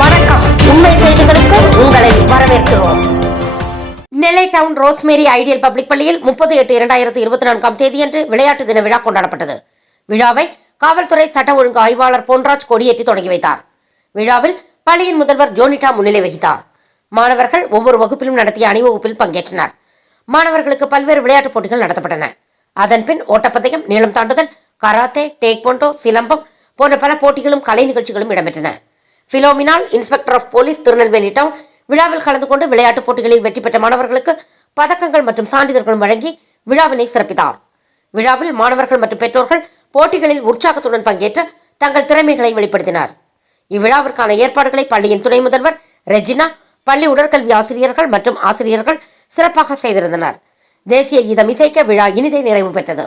வணக்கம். உண்மை செய்திகளுக்கு உங்களை வரவேற்கிறோம். Nellai town Rosemary Ideal Public பள்ளியில் முப்பது எட்டு இரண்டாயிரத்தி இருபத்தி நான்காம் தேதியன்று விளையாட்டு தின விழா கொண்டாடப்பட்டது. விழாவை காவல்துறை சட்ட ஒழுங்கு ஆய்வாளர் பொன்ராஜ் கொடியேற்றி தொடங்கி வைத்தார். விழாவில் பள்ளியின் முதல்வர் ஜோனிட்டா முன்னிலை வகித்தார். மாணவர்கள் ஒவ்வொரு வகுப்பிலும் நடத்திய அணிவகுப்பில் பங்கேற்றனர். மாணவர்களுக்கு பல்வேறு விளையாட்டுப் போட்டிகள் நடத்தப்பட்டன. அதன்பின் ஓட்டப்பந்தயம் நீளம் தாண்டுதல் கராத்தே டேக்வொண்டோ சிலம்பம் போன்ற பல போட்டிகளும் கலை நிகழ்ச்சிகளும் இடம்பெற்றன. Philominal inspector of police Tirunelveli town விழாவில் கலந்து கொண்டு விளையாட்டுப் போட்டிகளில் வெற்றி பெற்ற மாணவர்களுக்கு பதக்கங்கள் மற்றும் சான்றிதழ்களும் வழங்கி விழாவினை சிறப்பித்தார். விழாவில் மாணவர்கள் மற்றும் பெற்றோர்கள் போட்டிகளில் உற்சாகத்துடன் பங்கேற்று தங்கள் திறமைகளை வெளிப்படுத்தினர். இவ்விழாவிற்கான ஏற்பாடுகளை பள்ளியின் துணை முதல்வர் ரெஜினா பள்ளி உடற்கல்வி ஆசிரியர்கள் மற்றும் ஆசிரியர்கள் சிறப்பாக செய்திருந்தனர். தேசிய கீதம் இசைக்க விழா இனிதே நிறைவு பெற்றது.